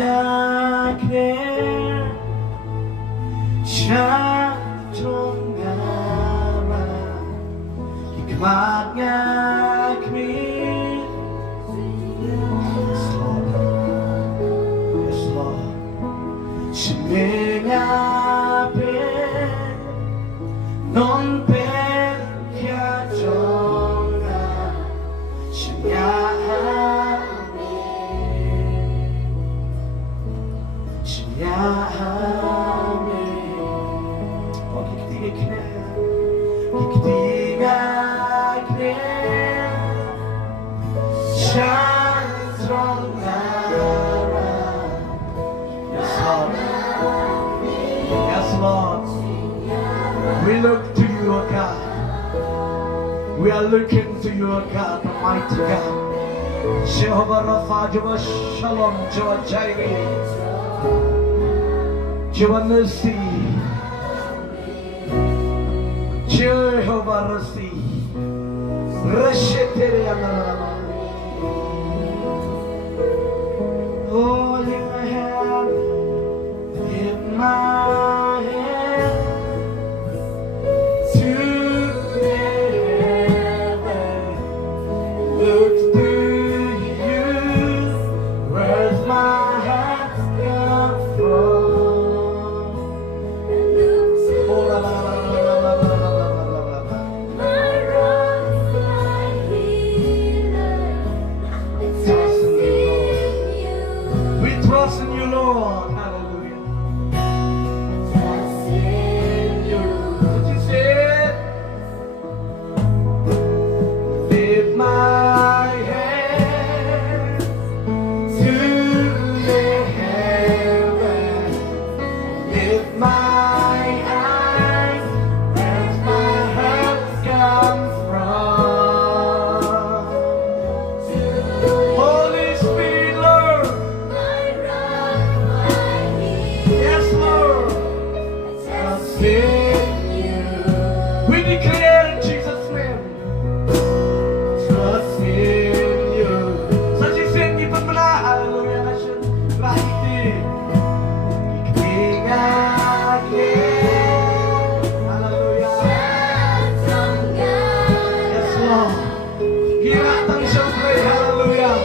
Kine Cha trong ngama Hikmat ngakmi. Yes Lord, yes Lord. Shinengape non pen kya jonga SHANIAH Yes, Lord. We look to you, O God. We are looking to you, O God, the mighty God. Jehovah Rapha, Jehovah Shalom, Jehovah Jireh, Jehovah Mercy, Jehovah Rasi, Rashetere. Oh, lift my hand, lift my hand to the heaven. Look to you, where's my heart come from? Oh, la la la la la la la la la la la. My rock, my healer, Trust in you, you. we trust in you, Lord. Hallelujah. Trust in you. What you said? Lift my hand to the heaven. Lift my eyes, where's my help come from? Holy Spirit, Lord. My rock, my healer, Yes, Lord. trust in you. We declare in Jesus' name. Trust in you. Such is in you, but hallelujah. Hallelujah. Yes, Lord. Kira tang syukri, hallelujah.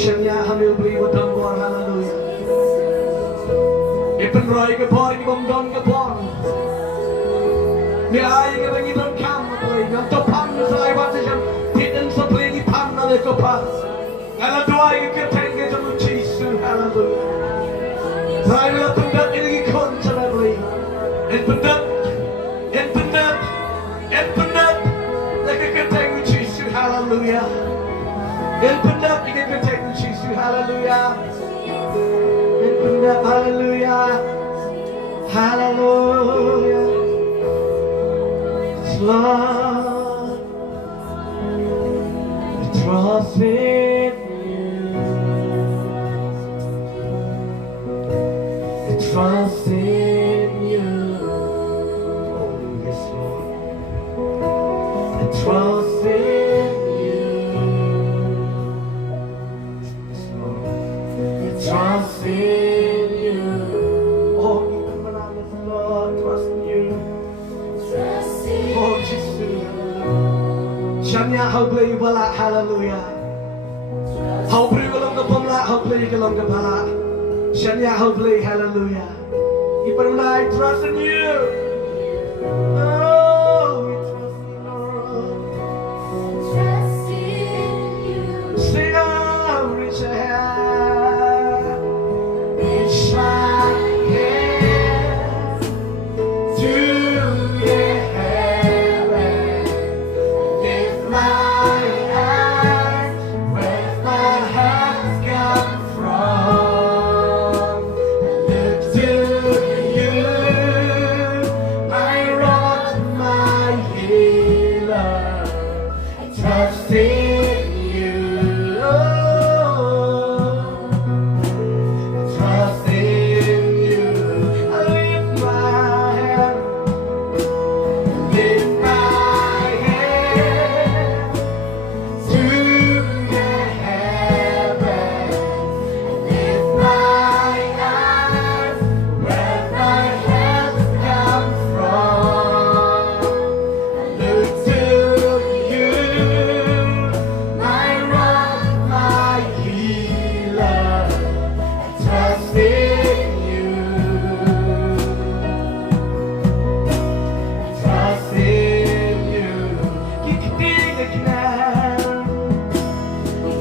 SHANIAH hamil beli wadam war, hallelujah. Ipen roy ke bor, ni bom don ke bor. Ni ai ke bangi don kam beli, ngam to pam ni sai wat se jam, tidan so beli ni pam na le ko pas. Ngala doa ke teng ke jam Jesu, hallelujah. Sai la tum dat ni kon chana beli. En pendat, like ke teng Jesu, hallelujah. En pendat ke teng Jesu, hallelujah. En pendat, hallelujah. Hallelujah. It's Lord, we trust in you. We trust in trust in you. Oh, kita menangis, Lord, trust in you. Trust in Oh, Jesus. Shania, how play bala, hallelujah. How play galang ka pamla, how play galang ka bala. Shania, how play, hallelujah. I trust in you. Oh, we trust in you, Lord. trust in you. Sing out, reach ahead. Reach my hand to your heaven. Lift my eyes where my help comes from. I look to you, my rock, my healer. I trust in you. Trust in you. I lift my hand. Lift my hand to your heaven. Lift my eyes where my help comes from. I look to you, my rock, my healer. I trust in you. Trust in you. Kikitigil na.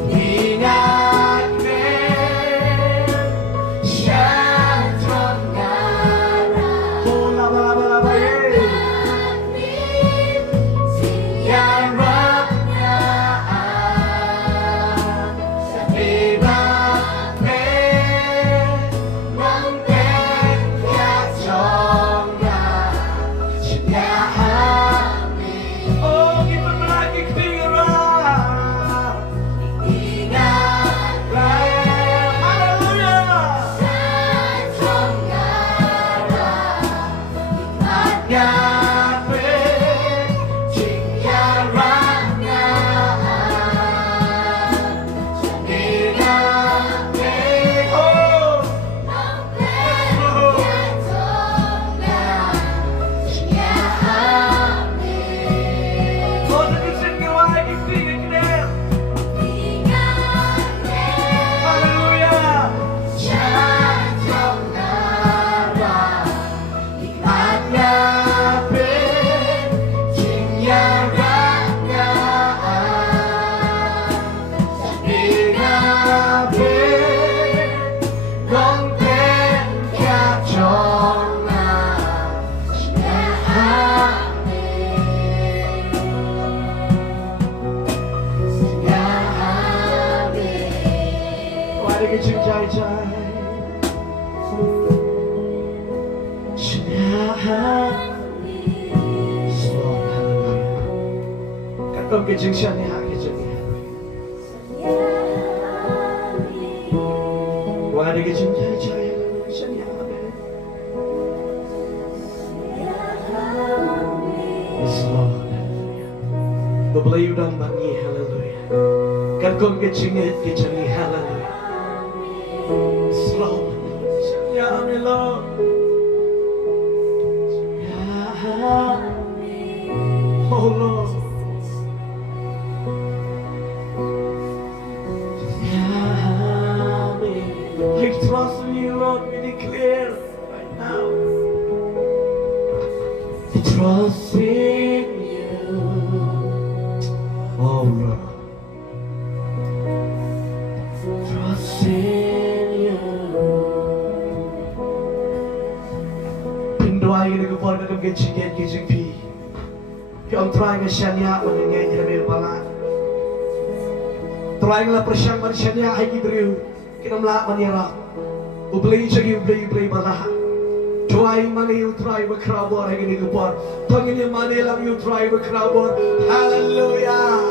Ingat din siya tronara. Oh, laba, laba, laba, yeah. Natin siyarap niya sa ibang din ng pagkatsonga. Siya amin. Oh, kita lagi ketinggalan. Ingat din Hallelujah. sa tronara. Imanapin siyarap niya sa nilapin Oh, ng pagkatsonga. Siya amin. oh, nagusin ka lagi ketinggalan. Ingat din Hallelujah. siya tronara. Imanapin siyarap niya sa nilapin ng pagkatsonga. Siya amin. Siya amin. Why did you jai jai? Shania. Slow, hallelujah. Katong kijing Shania, kijing Why did you jai jai? Hallelujah, Shania. Slow, hallelujah. Bebelayu dan bangi, hallelujah. Katong kijing hallelujah. Slow, Shania, amin, Lord. Oh Lord. I trust in you, Lord. We declare right now. I trust in you. Oh Lord. Trust in you. Pindoai ini kupon kadang kecil pi. Yang trying a Shania on the name of Bala. Trying la persiang man Shania ay gibriu. Kinamla manira. Ubli siya ubli Bala. Try man you try with crowd ay gini kupon. Tangin yung man lang you try with crowd. Hallelujah.